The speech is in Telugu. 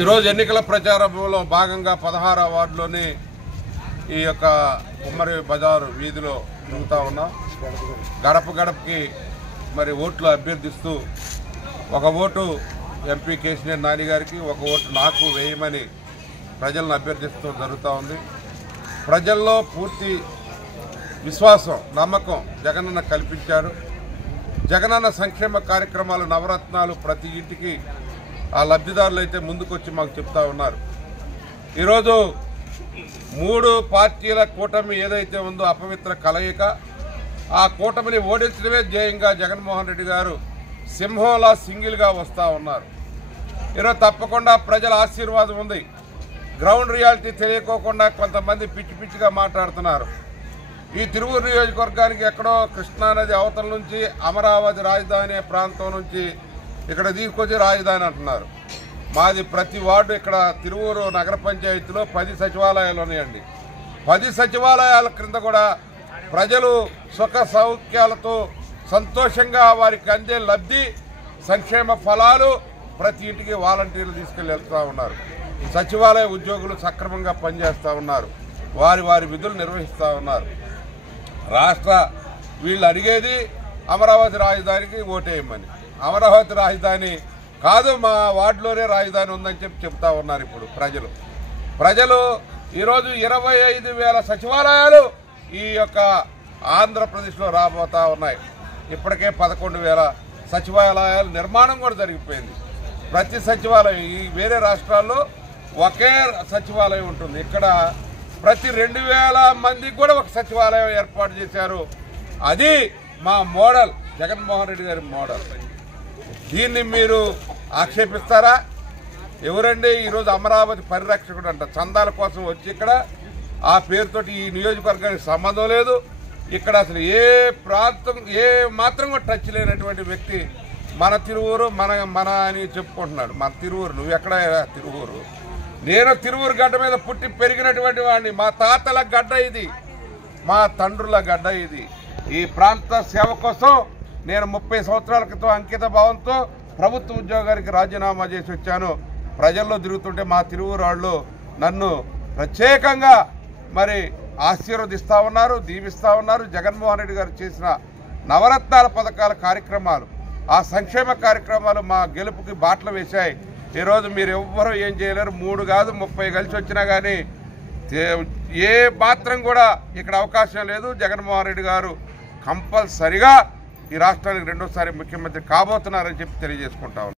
ఈరోజు ఎన్నికల ప్రచారంలో భాగంగా 16వ వార్డులోని ఈ యొక్క ఉమ్మడి బజారు వీధిలో తిరుగుతూ ఉన్నాం. గడప గడపకి మరి ఓట్లు అభ్యర్థిస్తూ ఒక ఓటు ఎంపీ కేశినేని నాని గారికి, ఒక ఓటు నాకు వేయమని ప్రజలను అభ్యర్థిస్తూ జరుగుతూ ఉంది. ప్రజల్లో పూర్తి విశ్వాసం, నమ్మకం జగనన్న కల్పించారు. జగనన్న సంక్షేమ కార్యక్రమాలు, నవరత్నాలు ప్రతి ఇంటికి ఆ లబ్ధిదారులు అయితే ముందుకొచ్చి మాకు చెప్తా ఉన్నారు. ఈరోజు 3 పార్టీల కూటమి ఏదైతే ఉందో అపవిత్ర కలయిక, ఆ కూటమిని ఓడించడమే ధ్యేయంగా జగన్మోహన్ రెడ్డి గారు సింహంలా సింగిల్గా వస్తూ ఉన్నారు. ఈరోజు తప్పకుండా ప్రజల ఆశీర్వాదం ఉంది. గ్రౌండ్ రియాలిటీ తెలియకోకుండా కొంతమంది పిచ్చి పిచ్చిగా మాట్లాడుతున్నారు. ఈ తిరువూరు నియోజకవర్గానికి ఎక్కడో కృష్ణానది అవతల నుంచి అమరావతి రాజధాని ప్రాంతం నుంచి ఇక్కడ తీసుకొచ్చి రాజధాని అంటున్నారు. మాది ప్రతి వార్డు ఇక్కడ తిరువూరు నగర పంచాయతీలో 10 సచివాలయాలు ఉన్నాయండి. 10 సచివాలయాల క్రింద కూడా ప్రజలు సుఖ సౌఖ్యాలతో సంతోషంగా వారికి అందే లబ్ధి, సంక్షేమ ఫలాలు ప్రతి ఇంటికి వాలంటీర్లు తీసుకెళ్ళి వెళ్తూ ఉన్నారు. సచివాలయ ఉద్యోగులు సక్రమంగా పనిచేస్తూ ఉన్నారు. వారి వారి విధులు నిర్వహిస్తూ ఉన్నారు. రాష్ట్ర వీళ్ళు అడిగేది అమరావతి రాజధానికి ఓటేయమని. అమరావతి రాజధాని కాదు, మా వార్డులోనే రాజధాని ఉందని చెప్తా ఉన్నారు. ఇప్పుడు ప్రజలు ఈరోజు 25,000 సచివాలయాలు ఈ యొక్క ఆంధ్రప్రదేశ్లో రాబోతా ఉన్నాయి. ఇప్పటికే 11,000 సచివాలయాల నిర్మాణం కూడా జరిగిపోయింది. ప్రతి సచివాలయం ఈ వేరే రాష్ట్రాల్లో ఒకే సచివాలయం ఉంటుంది. ఇక్కడ ప్రతి 2,000 మందికి కూడా ఒక సచివాలయం ఏర్పాటు చేశారు. అది మా మోడల్, జగన్మోహన్ రెడ్డి గారి మోడల్. దీన్ని మీరు ఆక్షేపిస్తారా? ఎవరండి ఈరోజు అమరావతి పరిరక్షకుడు అంట, చందాల కోసం వచ్చి ఇక్కడ ఆ పేరుతోటి ఈ నియోజకవర్గానికి సంబంధం లేదు. ఇక్కడ అసలు ఏ ప్రాంతం ఏ మాత్రం కూడా టచ్ లేనటువంటి వ్యక్తి మన తిరువూరు మన అని చెప్పుకుంటున్నాడు. మన తిరువూరు, నువ్వు ఎక్కడ తిరువూరు? నేను తిరువూరు గడ్డ మీద పుట్టి పెరిగినటువంటి వాడిని. మా తాతల గడ్డ ఇది, మా తండ్రుల గడ్డ ఇది. ఈ ప్రాంత సేవ కోసం నేను 30 సంవత్సరాల క్రితం అంకిత భావంతో ప్రభుత్వ ఉద్యోగానికి రాజీనామా చేసి వచ్చాను. ప్రజల్లో తిరుగుతుంటే మా తిరువూరు వాళ్ళు నన్ను ప్రత్యేకంగా మరి ఆశీర్వదిస్తూ ఉన్నారు, దీవిస్తూ ఉన్నారు. జగన్మోహన్ రెడ్డి గారు చేసిన నవరత్నాల పథకాల కార్యక్రమాలు, ఆ సంక్షేమ కార్యక్రమాలు మా గెలుపుకి బాటలు వేశాయి. ఈరోజు మీరు ఎవ్వరూ ఏం చేయలేరు. 3 కాదు 30 కలిసి వచ్చినా కానీ ఏ మాత్రం కూడా ఇక్కడ అవకాశం లేదు. జగన్మోహన్ రెడ్డి గారు కంపల్సరిగా ఈ రాష్ట్రానికి 2వ సారి ముఖ్యమంత్రి కాబోతున్నారని చెప్పి తెలియజేసుకుంటా ఉన్నాను.